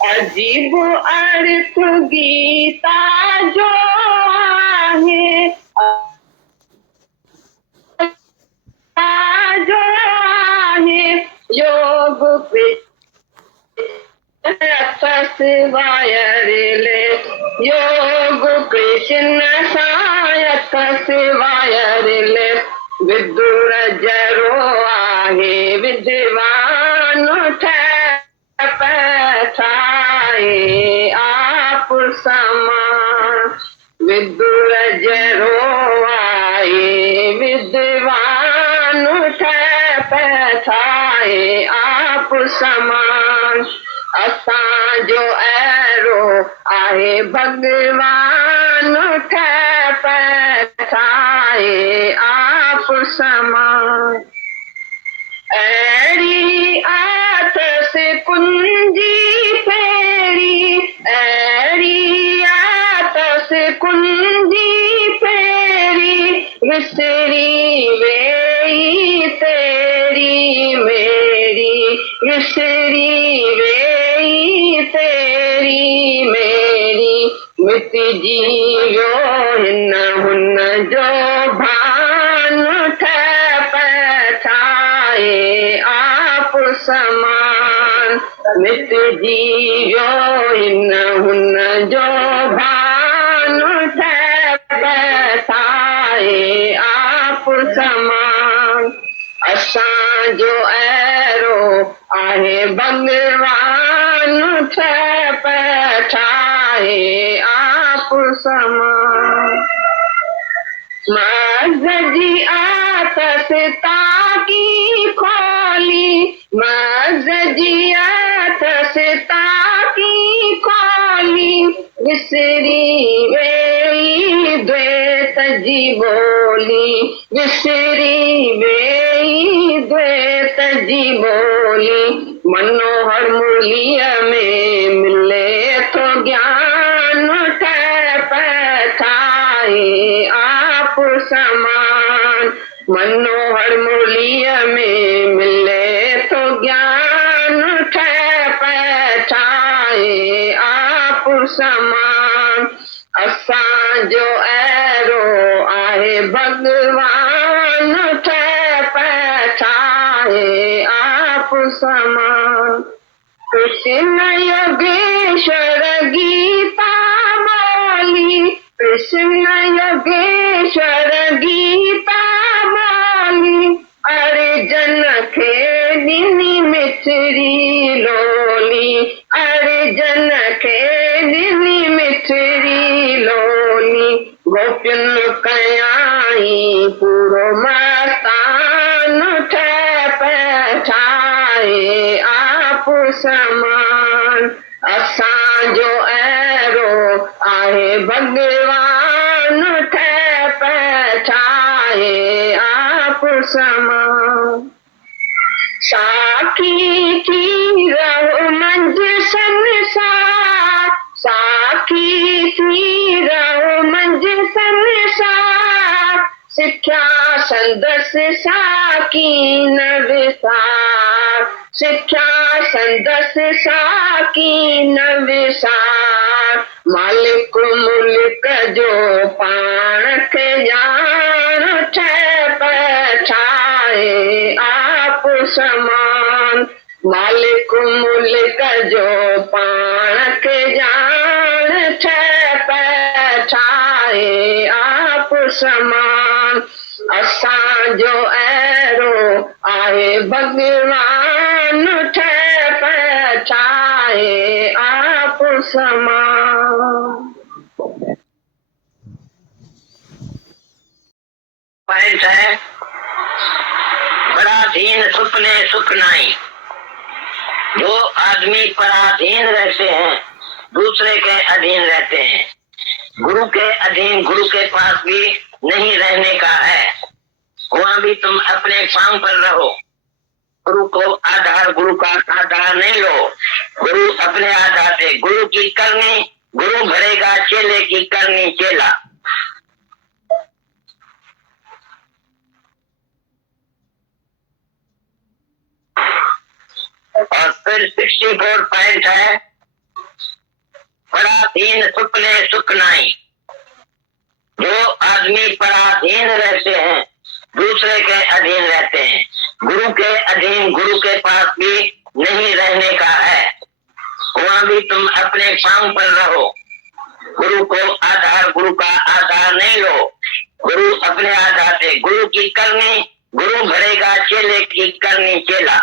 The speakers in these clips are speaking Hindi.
अजीब अर्थ गीता जो आहे, जो आहे योग शिवाय रे योग कृष्ण सायत शिवाय रे विदुर जरो आहे विद्वान पैठाए आप समान विदुर जरो आए विद्वान पैठाए आप समान असां जो एरो आहे भगवान पैठाए आप समान ऐरी आतस कुंजी फेरी ऐरी आतस कुंजी फेरी विसरी वेई तेरी मेरी विसरी वेई तेरी मेरी मिट जियो हिन हुन जो भान आप समान मिट जियो हिन हुन जो भान बैठाए आप समान असां जो एरो आहे भगवान बैठाए आप समान मज़जी आतस ताकी खोली मज़जी आतस ताकी खोली विसरी वेई द्वैत जी बोली विसरी वेई द्वैत जी बोली मनोहर मुरलीअ में मिले तो ज्ञान पैठाए आप समान मनोहर मुरलीअ में मिले तो ज्ञान पैठाए आप समान असां जो एरो आहे भगवान पैठाए आप समान कृष्ण योगेश्वर गीता बोली कृष्ण योगेश्वर गीता बोली अर्जुन खे ॾिनी मिठड़ी लोली अर्जुन खे ॾिनी मिठड़ी लोली गोपियुनि कयाई पूरो मस्तान पैठाए आप समान असां जो एरो आहे भगवान पैठाए आप समान साखी थी रहो मंझ संसार साखी थी रहो मंझ संसार सिख्या संदस साकी न विसार सिख्या संदस साकी न विसार मालिक मुल्क जो पाण खे ॼाण पैठाए आप समान मालिक मुल्क जो पाण खे ॼाण पैठाए आप समान असां जो एरो आहे भगवान पैठाए आप समान पॉइंट है पराधीन सुपने सुख नहीं जो आदमी पराधीन रहते हैं दूसरे के अधीन रहते हैं गुरु के अधीन गुरु के पास भी नहीं रहने का है वहां भी तुम अपने पांव पर रहो गुरु को आधार गुरु का आधार नहीं लो गुरु अपने आधार से गुरु की करनी गुरु भरेगा चेले की करनी चेला और फिर 64 पॉइंट है, पराधीन सुपने सुख नाई। जो आदमी पराधीन रहते हैं, दूसरे के अधीन रहते हैं, गुरु के अधीन, गुरु के पास भी नहीं रहने का है। वहां भी तुम अपने पांव पर रहो, गुरु को आधार, गुरु का आधार नहीं लो। गुरु अपने आधार से, गुरु की करनी गुरु भरेगा, चेले की करनी चेला।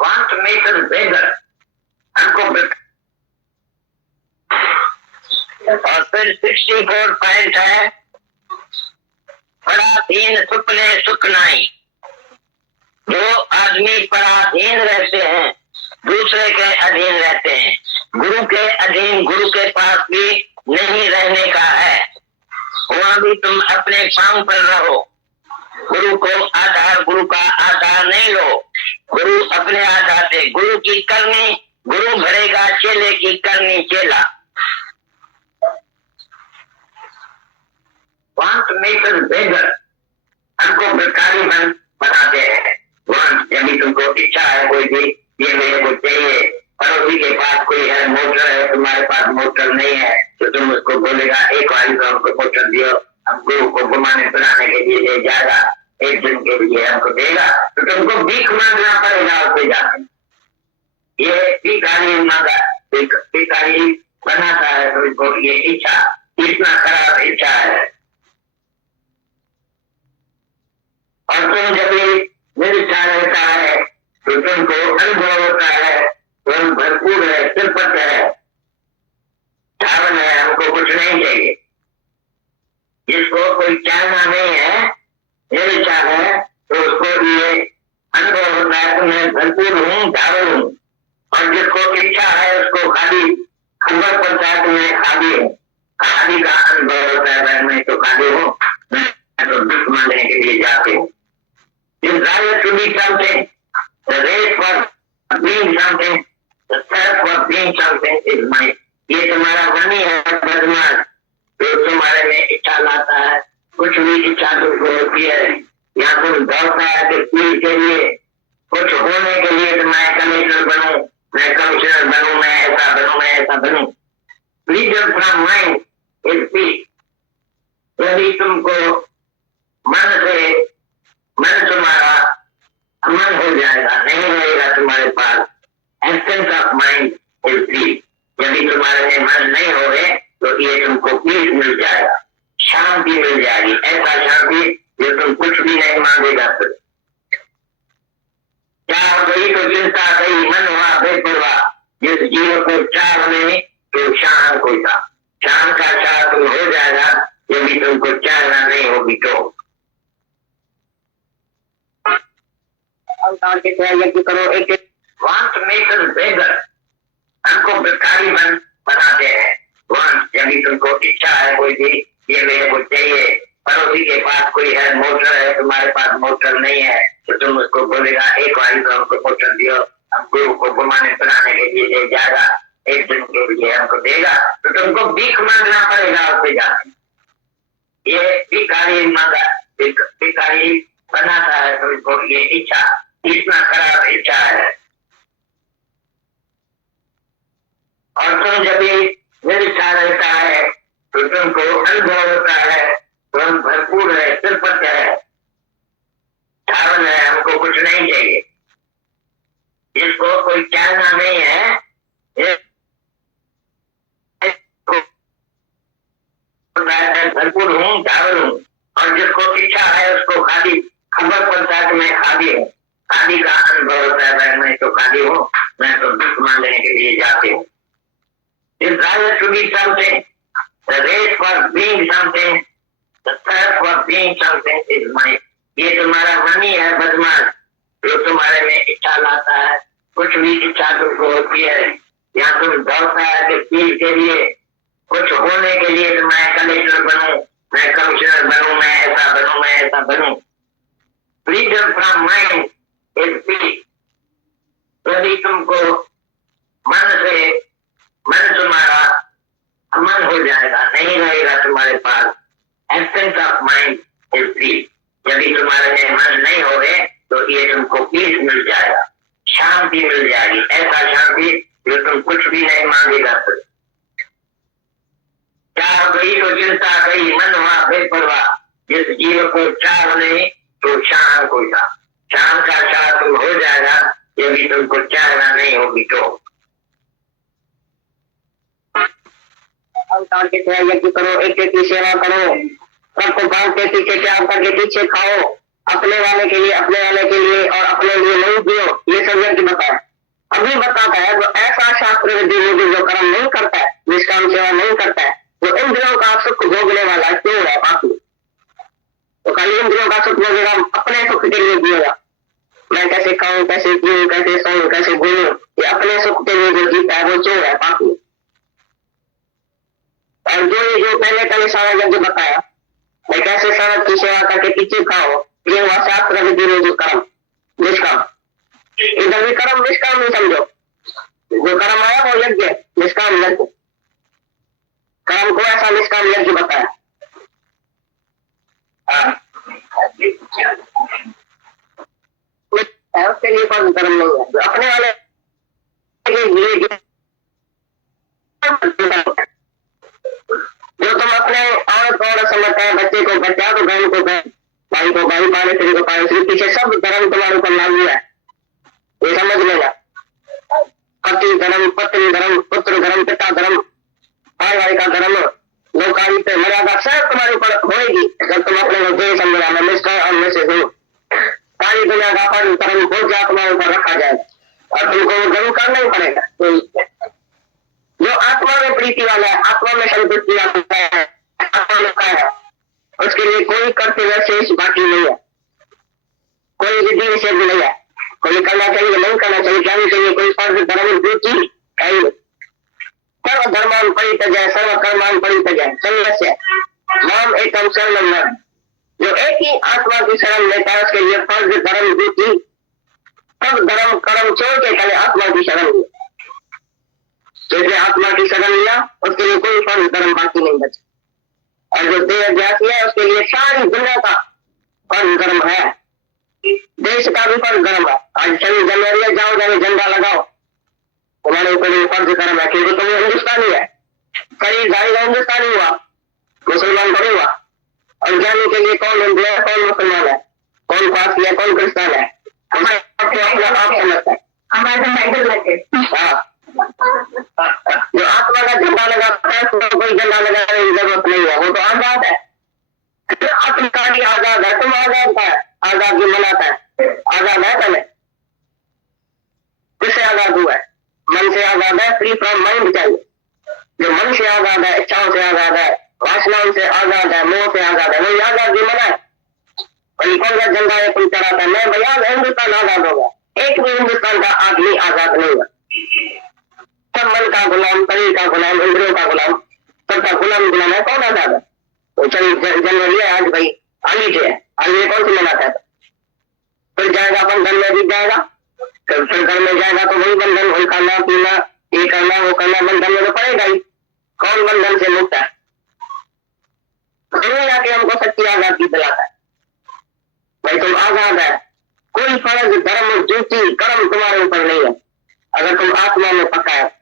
Want to make us beggar, हमको और फिर 64 पॉइंट है, पराधीन सुपने सुख नाई। जो आदमी पराधीन रहते हैं, दूसरे के अधीन रहते हैं, गुरु के अधीन, गुरु के पास भी नहीं रहने का है। वहां भी तुम अपने पांव पर रहो, गुरु को आधार, गुरु का आधार नहीं लो। गुरु अपने आधार से, गुरु की करनी गुरु भरेगा, चेले की करनी चेला। Want to make us beggar, हमको भिखारी बनाते हैं। यदि तुमको इच्छा है कोई भी, ये मेरे को चाहिए, पड़ोसी के पास कोई है, मोटर है, तुम्हारे पास मोटर नहीं है, तो तुम उसको बोलेगा एक वाली तो हमको मोटर दियो, हम गुरु को घुमाने फिराने के लिए ले जाएगा, एक दिन के लिए हमको देगा, तो तुमको भीख मांगना पड़ेगा उससे जाकर। ये भिखारी मांगा, भिखारी बनाता है तुमको, ये इच्छा इतना खराब इच्छा है। और तुम जब निरीक्षा रहता है तो तुमको अनुभव होता है, तुम भरपूर है, तिरपत है, चावल है, हमको कुछ नहीं चाहिए। जिसको कोई चाहना नहीं है, निरीक्षा है, तो उसको ये अनुभव होता है कि मैं भरपूर हूँ, चावल हूँ। और जिसको इच्छा है उसको खाली खबर पड़ता है कि मैं खाली हूँ, खाली का अनुभव होता है, मैं तो खाली हूँ, मैं तो दुख मांगने के लिए जाते हूँ। Desire to be something, the race for being something, the thirst for being something is mine. ये तुम्हारा वाणी है बदमाश, जो तुम्हारे में इच्छा लाता है, कुछ भी इच्छा तुमको होती है, या तुम दौड़ता है कि पूरी के लिए, कुछ होने के लिए तो मैं कमिश्नर बनूं, मैं कमिश्नर बनूं, मैं ऐसा बनूं, मैं ऐसा बनूं। Freedom from mind is peace. यदि तुमको मन तुम्हारा अमन हो जाएगा, नहीं रहेगा तुम्हारे पास, absence of mind is peace. यदि तुम्हारे में मन नहीं होवे तो ये तुमको पीस मिल जाएगा, शांति मिल जाएगी, ऐसा शांति जो तुम कुछ भी नहीं मांगेगा। चाह गई तो चिंता गई, मन हुआ बेपरवाह। जिस जीव को चाह नहीं तो शांत होगा, शांत का चाह तुम हो जाएगा यदि तुमको चाहना नहीं होगी तो। करो एक वांट मेक अस बेगर, हमको भिखारी बनाते हैं। वांट यदि तुमको इच्छा है कोई भी, ये मेरे को चाहिए, पड़ोसी के पास कोई है, मोटर है, तुम्हारे पास मोटर नहीं है, तो तुम उसको बोलेगा एक वाली तो हमको मोटर दियो, हम गुरु को घुमाने फिराने के लिए ले जाएगा, एक दिन के लिए हमको देगा, तो तुमको भीख मांगना पड़ेगा उससे जाके। ये भिखारी मांगा, भिखारी बनाता है तुमको, ये इच्छा इतना खराब इच्छा है। और तुम जब निरीक्षा रहता है तो तुमको अनुभव होता है, तुम भरपूर है, तिरपत है, चावल है, हमको कुछ नहीं चाहिए। जिसको कोई चाहना नहीं है, भरपूर हूँ, चावल हूँ। और जिसको इच्छा है उसको खाली खबर पड़ता है कि मैं खाली हूँ, खाली का अनुभव होता है, मैं तो खाली हूँ, मैं तो दुख मांगने के लिए जाती हूँ। Desire to be something, the race for being something, the thirst for being something is mine. ये तुम्हारा वाणी है बदमाश, जो तुम्हारे में इच्छा लाता है, कुछ भी इच्छा तुमको होती है, या तुम दौड़ता है कि पीर के लिए, कुछ होने के लिए तो मैं कलेक्टर बनूं, मैं कमिश्नर बनूं, मैं ऐसा बनूं, मैं ऐसा बनूं। Freedom from mind is peace. यदि तुमको मन तुम्हारा अमन हो जाएगा, नहीं रहेगा तुम्हारे पास, absence of mind is peace. यदि तुम्हारे में मन नहीं होगे तो ये तुमको पीस मिल जाएगा, शांति मिल जाएगी, ऐसा शांति जो तुम कुछ भी नहीं मांगेगा। चाह गई तो चिंता गई, मन हुआ बेपरवाह, जिस जीव को चाह नहीं तो शान को चाह, शान का चाह तुम हो जाएगा यदि तुमको चाहना नहीं होगी तो। यज्ञ करो, एक की सेवा करो, सबको बांध के पीछे त्याग करके पीछे खाओ, अपने वाले के लिए और अपने लिए नहीं दियो, ये सब यज्ञ बताया। अभी बताता है जो ऐसा शास्त्र विधि जो कर्म नहीं करता है, निष्काम सेवा नहीं करता है, वो इंद्रियों का सुख भोगने वाला क्यों है पापी। तो खाली इंद्रियों का सुख भोगेगा, अपने सुख के लिए दिएगा, मैं कैसे खाऊं, कैसे पीऊं, कैसे सोऊं, कैसे घूमूं, ये अपने सुख के लिए जो जीता है वो चोर है, पापी। और जो पहले सारा यज्ञ बताया, मैं कैसे सड़क की सेवा करके पीछे खाओ, ये हुआ शास्त्र विधि में जो कर्म निष्काम। इधर भी कर्म निष्काम नहीं समझो, जो कर्म आया वो यज्ञ निष्काम यज्ञ, कर्म को ऐसा निष्काम यज्ञ बताया। उसके लिए कौन कर्म नहीं है, जो अपने वाले जो तुम अपने औरत को औरत समझता है, बच्चे को बच्चा, तो बहन को बहन, भाई को भाई पाले, स्त्री को पाले स्त्री, पीछे सब धर्म तुम्हारे ऊपर लागू है, ये समझ लेगा। पति धर्म, पत्नी धर्म, पुत्र धर्म, पिता धर्म, भाई भाई का धर्म, लोकाली पे मर्यादा सब तुम्हारे ऊपर होगी जब तुम अपने को दे समझा, मैं मिस्टर और मिसेज हूँ। सारी दुनिया का फर्ज धर्म बहुत ज्यादा तुम्हारे ऊपर रखा जाएगा और तुमको वो जरूर करना ही पड़ेगा। तो जो आत्मा में प्रीति वाला है, आत्मा में संतुष्टि वाला है, आत्मा में है, उसके लिए कोई कर्तव्य शेष बाकी नहीं है, कोई विधि निषेध नहीं है, कोई करना चाहिए नहीं करना चाहिए, क्या नहीं चाहिए, कोई फर्ज धर्म ड्यूटी चाहिए। सर्व धर्मान परित्यज्य सर्व कर्मान परित्यज्य संन्यास्य नाम एकम शरणम, जो एक ही आत्मा की शरण लेता है उसके लिए फर्ज धर्म ड्यूटी सब धर्म कर्म छोड़ के पहले आत्मा की शरण ली। जैसे आत्मा की शरण लिया उसके लिए कोई फर्ज धर्म बाकी नहीं बचा, और जो देह अध्यासी है उसके लिए सारी दुनिया का फर्ज धर्म है, देश का भी फर्ज धर्म है। आज 26 जनवरी जाओ जाने झंडा लगाओ, तुम्हारे ऊपर फर्ज धर्म है, क्योंकि तुम्हें हिंदुस्तानी है, कई ढाई हिंदुस्तानी हुआ, मुसलमान थोड़ी हुआ। और जाने के लिए कौन हिंदू है, कौन मुसलमान है, कौन पारसी है, कौन क्रिस्तान है, हमारे आप समझता है, हमारे हाँ। जो आत्मा का झंडा लगाता है तो कोई झंडा लगाने की जरूरत नहीं है, वो तो आजाद है, आत्मकारी आजाद है, तुम आजाद है, आजादी मनाता है, आजाद है पहले, किससे आजाद हुआ है, मन से आजाद है, फ्री फ्रॉम माइंड चाहिए, जो मन से आजाद है, इच्छाओं से आजाद है, वासनाओं से आजाद है, मोह से आजाद है, वही आजादी मनाए। कौन सा झंडा है तुम चलाता है, मैं भैया हिंदुस्तान आजाद होगा, एक भी हिंदुस्तान का आदमी आजाद नहीं है, सब मन का गुलाम, शरीर का गुलाम, इंद्रियों का गुलाम, सबका गुलाम है, कौन आजाद है। तो जनवरी है आज भाई, हाली है, हाली कौन सी मनाता है, फिर जाएगा बंधन में भी जाएगा, फिर घर में जाएगा तो वही बंधन, वही खाना पीना, ये करना वो करना, बंधन में तो पड़ेगा ही, कौन बंधन से मुक्त है, दुनिया के हमको सच्ची आजादी दिलाता है, भाई तुम आजाद है, कोई फर्ज धर्म ड्यूटी कर्म तुम्हारे ऊपर नहीं है, अगर तुम आत्मा में पक्का है,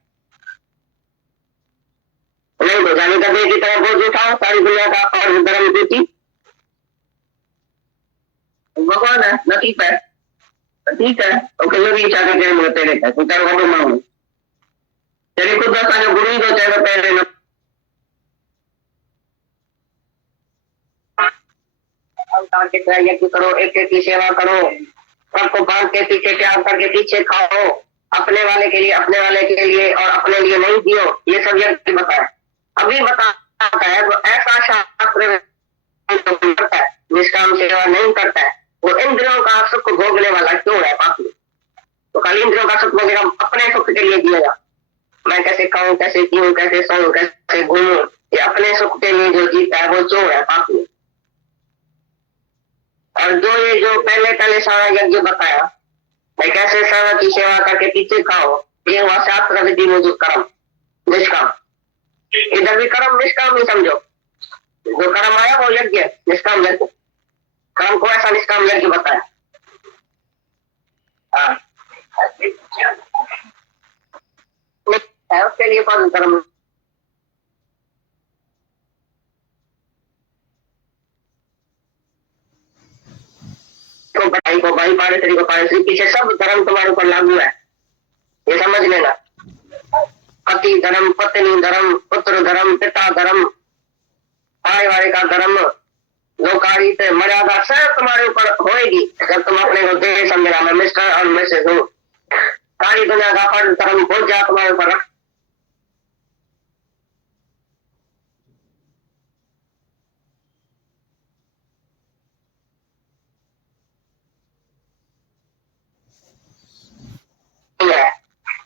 नहीं तो जाने का देह की तरह बोझ उठाओ, सारी दुनिया का फर्ज धर्म ड्यूटी भगवान है, लतीफ है, ठीक है, ओके, जो भी इच्छा के होते रहता है, तुम वो मानो तेरे खुद दस गुरु ही दो चाहे पहले न यज्ञ करो, एक की सेवा करो, सबको बांध के पीछे त्याग करके पीछे खाओ, अपने वाले के लिए और अपने लिए नहीं दियो, ये सब यज्ञ बताया। अभी बताता है वो ऐसा शास्त्र करता है, निष्काम सेवा नहीं करता है, वो इंद्रियों का सुख भोगने वाला क्यों है पापी। तो खाली इंद्रियों का सुख भोगेगा, अपने सुख के लिए दिएगा, मैं कैसे खाऊं, कैसे पीऊं, कैसे सोऊं, कैसे घूमूं, ये अपने सुख के लिए जो जीता है वो चोर है, पापी। और जो पहले सारा यज्ञ बताया, कैसे सर्व की सेवा करके पीछे खाओ, ये हुआ शास्त्र विधि में जो कर्म निष्काम। इधर भी कर्म निष्काम नहीं समझो, जो कर्म आया वो यज्ञ निष्काम यज्ञ, काम को ऐसा निष्काम यज्ञ बताया। उसके लिए कौन कर्म को भाई को भाई पाड़ेश्वरी को पाड़ेश्वरी, पीछे सब धर्म तुम्हारे ऊपर लागू है, ये समझ लेना। पति धर्म, पत्नी धर्म, पुत्र धर्म, पिता धर्म, पारिवारिक का धर्म, लोकारी से मर्यादा सब तुम्हारे ऊपर होएगी जब तुम अपने को देह समझना मैं मिस्टर और मिसेज हूँ। सारी दुनिया का फर्ज धर्म बहुत ज्यादा तुम्हारे ऊपर रख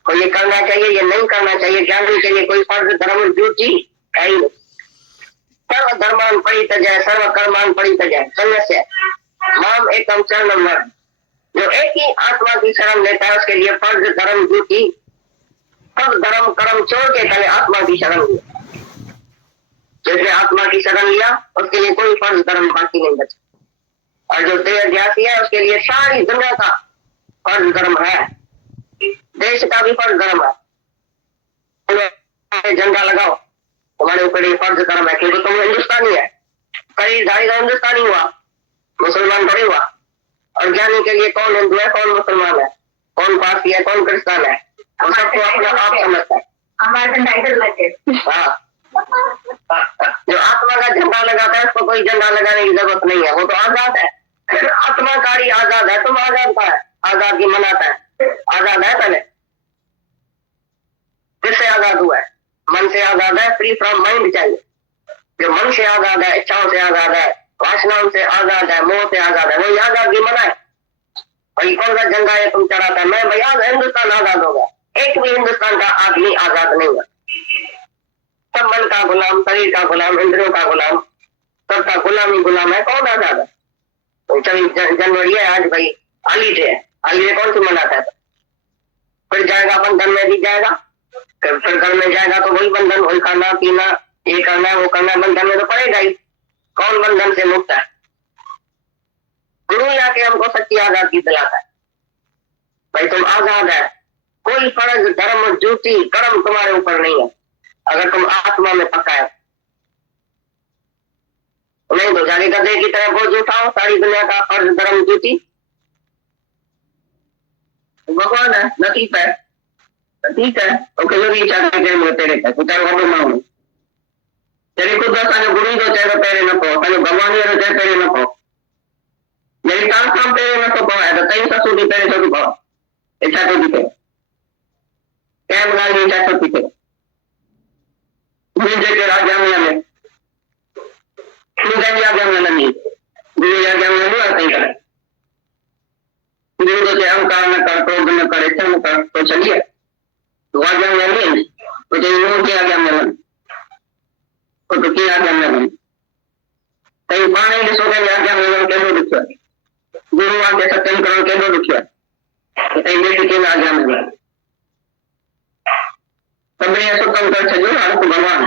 को ये करना चाहिए, ये नहीं करना चाहिए, ज्ञानी के लिए कोई फर्ज धर्म ड्यूटी है ही नहीं। सर्व धर्मान परित्यज्य सर्व कर्मान परित्यज्य संन्यास्य माम एकम शरणम व्रज। जो एक ही आत्मा की शरण लेता है उसके लिए फर्ज धर्म ड्यूटी सब धर्म कर्म छोड़ के पहले आत्मा की शरण लिया। जैसे आत्मा की शरण लिया उसके लिए कोई फर्ज धर्म बाकी नहीं बचा। और जो देह ध्यासी है उसके लिए सारी दुनिया का फर्ज धर्म है, देश का भी फर्ज धर्म है। झंडा लगाओ तुम्हारे ऊपर ये फर्ज धर्म है क्योंकि तुम हिंदुस्तानी है, शरीरधारी का हिंदुस्तानी हुआ, मुसलमान थोड़ी हुआ। और ज्ञानी के लिए कौन हिंदू है, कौन मुसलमान है, कौन पारसी है, कौन क्रिस्तान है, हम सबको अपना आप समझता है। हाँ, जो आत्मा का झंडा लगाता है उसको कोई झंडा लगाने की जरूरत नहीं है, वो तो आजाद है। आत्माकारी आजाद है, तुम आजाद का है, आजादी मनाता है, आजाद है पहले। किससे आजाद हुआ है? मन से आजाद है, फ्री फ्रॉम माइंड चाहिए। जो मन से आजाद है, इच्छाओं से आजाद है, वासनाओं से आजाद है, मोह से आजाद है, वही आजादी मनाए। भाई कौन सा झंडा है तुम चढ़ाता है? मैं भैया हिंदुस्तान आजाद होगा, एक भी हिंदुस्तान का आदमी आजाद नहीं है। सब मन का गुलाम, शरीर का गुलाम, इंद्रियों का गुलाम, सबका गुलामी गुलाम है। कौन आजाद है? तो 24 जनवरी है आज भाई, हॉलीडे है, हॉलीडे कौन सी मनाता है? फिर जाएगा बंधन में भी जाएगा, फिर घर में जाएगा तो वही बंधन, वही खाना पीना, ये करना वो करना, बंधन में तो पड़ेगा ही। कौन बंधन से मुक्त है? गुरु आके हमको सच्ची आजादी दिलाता है। भाई तुम आजाद है, कोई फर्ज धर्म ड्यूटी कर्म तुम्हारे ऊपर नहीं है अगर तुम आत्मा में पक्का है। नहीं तो जाने गधे की तरह बोझ उठाओ सारी दुनिया का फर्ज धर्म ड्यूटी। भगवान है, लतीफ है, ठीक है, ओके जो भी इच्छा करके मैं तेरे का उतार वालों मांगू तेरे को दस आने गुरु जो तेरे पेरे न को तने भगवान ये तेरे पेरे न को मेरी काम पेरे न को पाए तो कई ससुदी पेरे जो भी पाओ इच्छा तो दिखे क्या बना ली इच्छा तो दिखे मुझे के राज्य में मुझे राज्य में नहीं गुरु राज्य में नहीं आता ही गुरु तो अहंकार न कर, क्रोध न कर, इच्छा न कर तो चलिए राज्य में नहीं तो जो क्या आज्ञा में तो क्या आज्ञा में कहीं पानी के सोचे आज्ञा में केलो दुखिया गुरु आज्ञा सत्यम करो केलो दुखिया कहीं बेटी के आज्ञा में सबने सुतम कर छजो अर्थ भगवान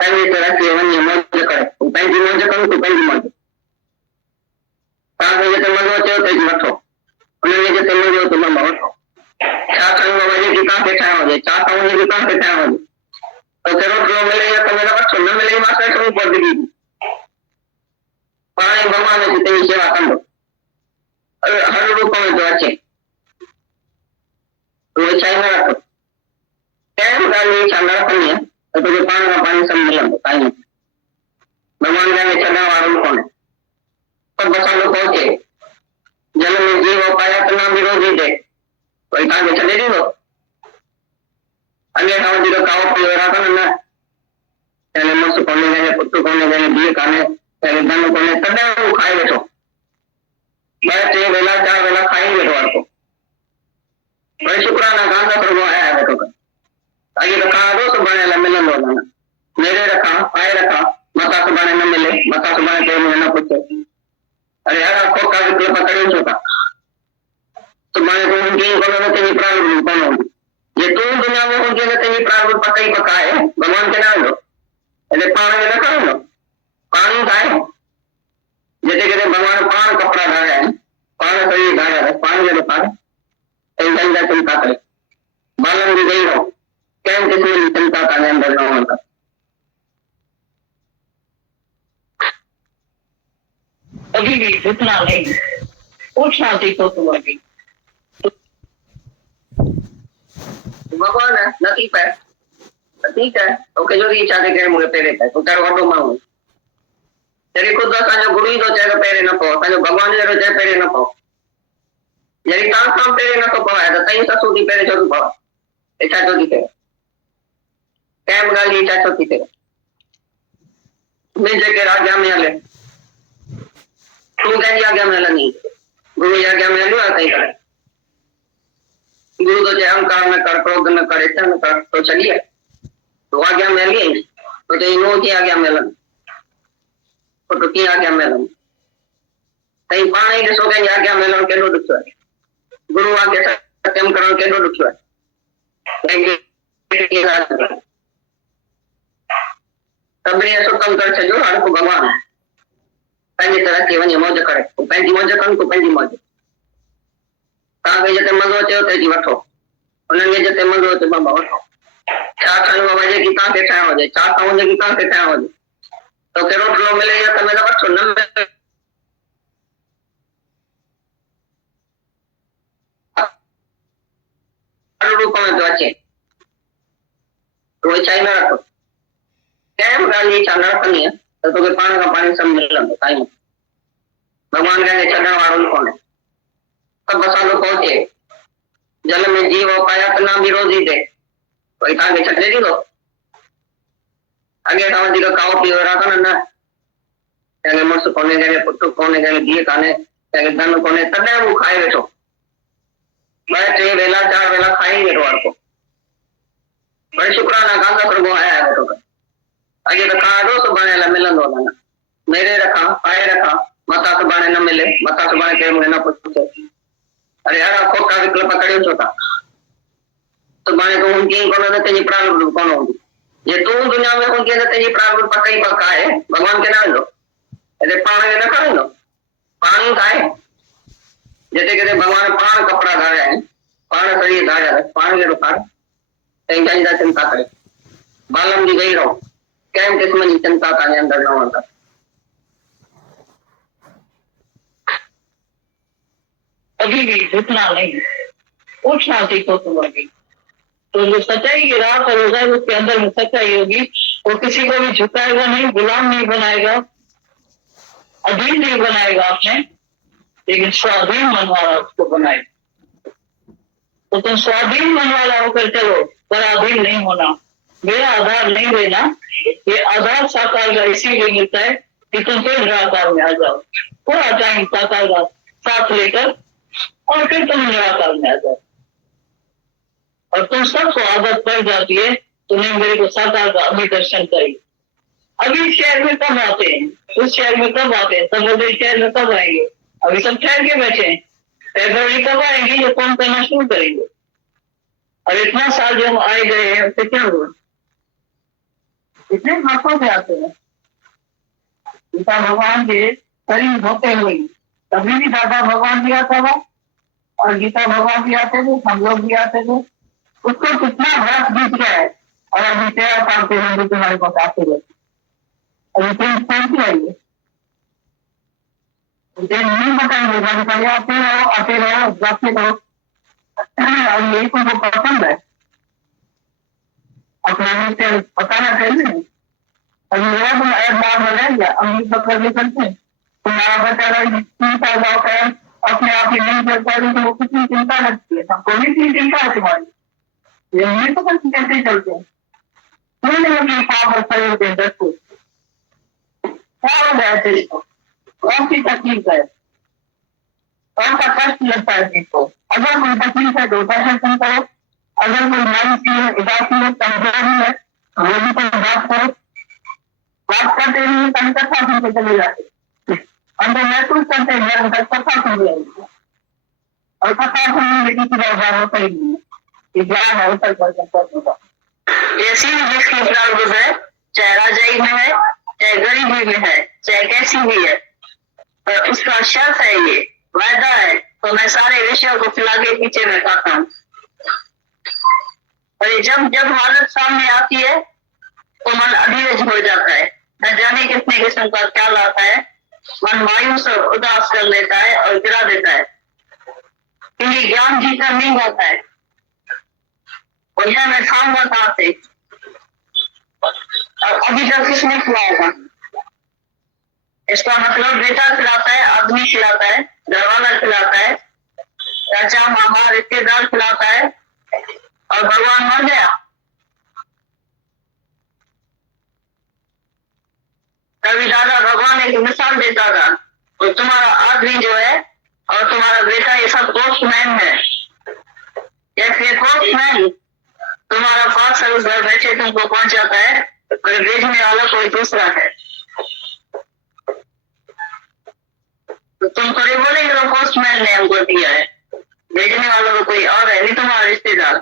पहले तो रखिए वन्य मौज करे पहली मौज करूं तो पहली मौज ताकि जैसे मनो चो तेज मठो उन्होंने जैसे मनो तो लंबा मठो चार वजह की कहां पे छाया हो जाए, चार वजह की कहां पे छाया हो जाए तो चलो जो मिलेगा तो मेरा बच्चों न मिलेगी मास्टर तो ऊपर दिखी पानी भगवान ने जितनी सेवा कर लो हर रूप में तो अच्छे तो इच्छा ही ना रखो कैम का नहीं इच्छा न रखनी है तो तुझे पानी का पानी सब मिला तो कहीं भगवान का चढ़ा वाला कौन है सब बसा लो पहुंचे जन्म में जीव हो पाया तो नाम विरोधी दे कोई कहा चले दी अन्य खाओ जो खाओ पी रहा था ना पहले मस्त कोने गए पुत्र कोने गए दिए खाने पहले धन कोने तब वो खाए बैठो बस ये वेला 4 वेला खाएंगे तो को भाई शुक्राना गांधा प्रभु आया है बैठो का आगे तो कहा दो सुबह ला मिलन वाला ना मेरे रखा आए रखा मता सुबह न मिले मता सुबह के मुझे न पूछे अरे यार आपको का विकल्प पकड़े छोटा सुबह को उनकी कोने तेरी प्राण कौन होगी ये तुम दुनिया में उनके लिए तेरी प्राण पक्का ही पक्का है भगवान के नाम लो अरे पानी में ना करो लो पानी खाए ये जैसे कहते भगवान पान कपड़ा धारे हैं, पान शरीर धारे है, पान के पान चिंता चिंता करे बालन भी गई हो कैम किसी चिंता का अंदर न होता अभी भी झुकना नहीं, उठना सीखो तुम अभी। भगवान है नसीब है ठीक है ओके जो इच्छा दे करे मुझे पेरे है तो तेरे वडो मांगू तेरी खुद असांजो गुरु ही तो चए पेरे न पो असांजो भगवान जो चए पेरे न पो यदि तां सां पेरे न तो पवाए त तई ससु दी पेरे छो पवा इच्छा छो थी करे कैम गाली इच्छा छो थी करे मैं जेके आज्ञा में हले तू कहीं आज्ञा में हलनी गुरु आज्ञा में हलियो तई करे गुरु तो चए अहंकार न कर क्रोध न कर इच्छा न कर तो चलिए तो आज्ञा में हली तो नो की आज्ञा में हलन तो की आज्ञा में हलन तई पाण ही ॾिसो कंहिंजी आज्ञा में हलणु केॾो ॾुखियो आहे गुरु आज्ञा सत्यम करणु केॾो ॾुखियो आहे सभिनी सुतम करे छॾियो हाणे को भॻवान पंहिंजी तरक़ी वञे मौज करे पंहिंजी मौज कनि को पंहिंजी मौज तव्हांखे जिते मज़ो अचे उते अची वठो उन्हनि खे जिते मज़ो अचे बाबा वठो छा ठाहिणो हुजे की तव्हांखे ठाहिणो हुजे छा खाइणो हुजे की तव्हांखे ठाहिणो हुजे तोखे रोटलो मिले या त वठो न मिले रूप में तो अचे तो इच्छा ही न रखो कैम गाली इच्छा न रखनी है तो तोखे पाण का पाणी सब मिलंदो काई भगवान कहने छॾण वारो ई कोन्हे सब असांजो पहुचे जल में जीव पाया त ना भी रोज़ी दे कोई तव्हांखे छॾे ॾींदो अॻे खां वधीक खाओ पीओ रखो न कंहिंखे मुड़ुसु कोन्हे कंहिंखे पुटु कोन्हे कंहिंखे धीउ कान्हे कंहिंखे धन कोन्हे तॾहिं हू खाए वेठो ॿ टे वेला चार वेला खाई वेठो हर को वरी शुक्राना गांधा प्रभु आया वेठो अॻे त खाधो सुभाणे लाइ मिलंदो न मेरे रखा पाए रखा मथा सुभाणे न मिले मथा सुभाणे केरु मूंखे न पुछे अरे यार खोटा विकल्प करियो छो था सुभाणे तूं हूंदी कोन त तुंहिंजी प्रारब्ध कोन हूंदी जे तूं दुनिया में हूंदी त तुंहिंजी प्रारब्ध पक ई पक आहे भॻवान खे न वेंदो हिते पाण खे न खाईंदो पाणी खाए जैसे कहते भगवान पान कपड़ा धारे हैं पान शरीर धारे है पान के रुखार कहीं कहीं चिंता करे बालम जी गई रहो कैम किस्म की चिंता का अंदर न होता अभी भी झुकना नहीं, उठना सीखो तुम अभी। तो जो सच्चाई की राह पर होगा उसके अंदर में सच्चाई होगी वो किसी को भी झुकाएगा नहीं, गुलाम नहीं बनाएगा, अधीन नहीं बनाएगा आपने, लेकिन स्वाधीन मन वाला उसको बनाए। तो तुम स्वाधीन मन वाला होकर चलो, पराधीन नहीं होना, मेरा आधार नहीं लेना। ये आधार साकार का इसीलिए मिलता है कि तुम फिर निराकार में आ जाओ, पूरा टाइम साकार का साथ लेकर और फिर तुम निराकार में आ जाओ। और तुम सबको आदत पड़ जाती है, तुम्हें मेरे को साकार का अभी दर्शन करेंगे। अभी शहर में कब आते हैं, उस शहर में कब आते हैं, सब लोग शहर में कब आएंगे? अभी सब ठहर के बैठे हैं, फरवरी कब आएंगे जो फोन करना शुरू करेंगे। और इतना साल जो हम आए गए हैं उससे क्या हुआ? इतने हाथों से आते हैं। गीता भगवान के करीब होते हुए तभी भी दादा भगवान भी आता था और गीता भगवान भी आते थे, हम लोग भी आते थे। उसको कितना वर्ष बीत गया है और अभी 13 साल से हम तुम्हारे पास आते रहते। अभी तुम पहुंच आइए, नहीं बताएंगे, आते रहो जाते रहो। और यही तुमको पसंद है, अपना से बताना चाहिए। अभी मेरा तुम एक बार हो जाएगा, अमीर पकड़ ले करते तुम्हारा बच्चा 3 साल का होता है, अपने आप ही नहीं कर पा रही तो वो कितनी चिंता लगती है, सबको भी इतनी चिंता है तुम्हारी। ये नहीं पता कैसे चलते हैं, क्या हो गया तेरे को, कौन सी तकलीफ है, कौन सा कष्ट लगता है जिसको? अगर कोई तकलीफ है तो दर्शन करो, अगर कोई मानसी है, उदासी है, कमजोरी है, वो भी तो बात करो। बात करते हुए कथा सुन के चले जाते, अंदर महसूस करते हैं कथा सुन रहे हैं और कथा सुनने में किसी का उधार होता ही नहीं है, ज्ञान है उतर कर ऐसी जिसकी प्रारब्ध है, चाहे राजाई में है, चाहे गरीबी में है, चाहे कैसी भी है, और उसका शर्त है, ये वायदा है, तो मैं सारे विषयों को खिला के पीछे में खाता हूँ। और ये जब जब हालत सामने आती है तो मन अधीरज हो जाता है, न जाने कितने किस्म का ख्याल आता है, मन मायूस और उदास कर लेता है और गिरा देता है, क्योंकि ज्ञान जीता नहीं जाता है। और यह मैं खाऊंगा कहाँ से? और अभी तक किसने खिलाएगा? इसका मतलब बेटा खिलाता है, आदमी खिलाता है, घरवाला खिलाता है, चाचा मामा रिश्तेदार खिलाता है, और भगवान मर गया। कभी दादा भगवान एक मिसाल देता था, और तुम्हारा आदमी जो है और तुम्हारा बेटा ये सब पोस्टमैन है, या फिर पोस्टमैन तुम्हारा पार्सल घर बैठे तुमको पहुंचाता है, और भेजने वाला कोई दूसरा है। तो तुम थोड़ी बोलेंगे तो पोस्टमैन ने हमको दिया है, भेजने वाला तो कोई और है, नहीं तुम्हारा रिश्तेदार।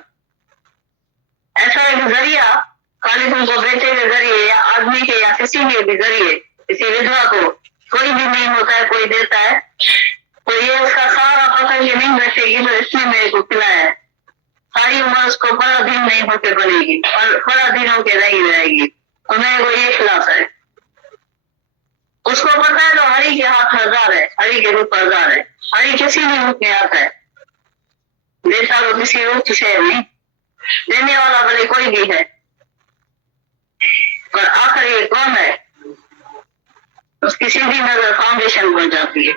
ऐसा एक जरिया खाली तुमको बेटे के जरिए या आदमी के या किसी के भी जरिए, किसी विधवा को कोई भी नहीं होता है, कोई देता है, तो ये उसका सारा पकड़ के नहीं बैठेगी तो इसने मेरे को खिलाया है, सारी उम्र उसको पराधीन नहीं होके बनेगी और पराधीन होके नहीं रहेगी, तो मेरे को ये खिलाता है। उसको पता है तो हरि के हाथ हजार है, हरि के रूप हजार है, हरि किसी भी रूप में आता है, देता तो किसी रूप से नहीं, देने वाला भले कोई भी है, पर आखिर ये कौन है, उसकी सीधी नजर फाउंडेशन बन जाती है।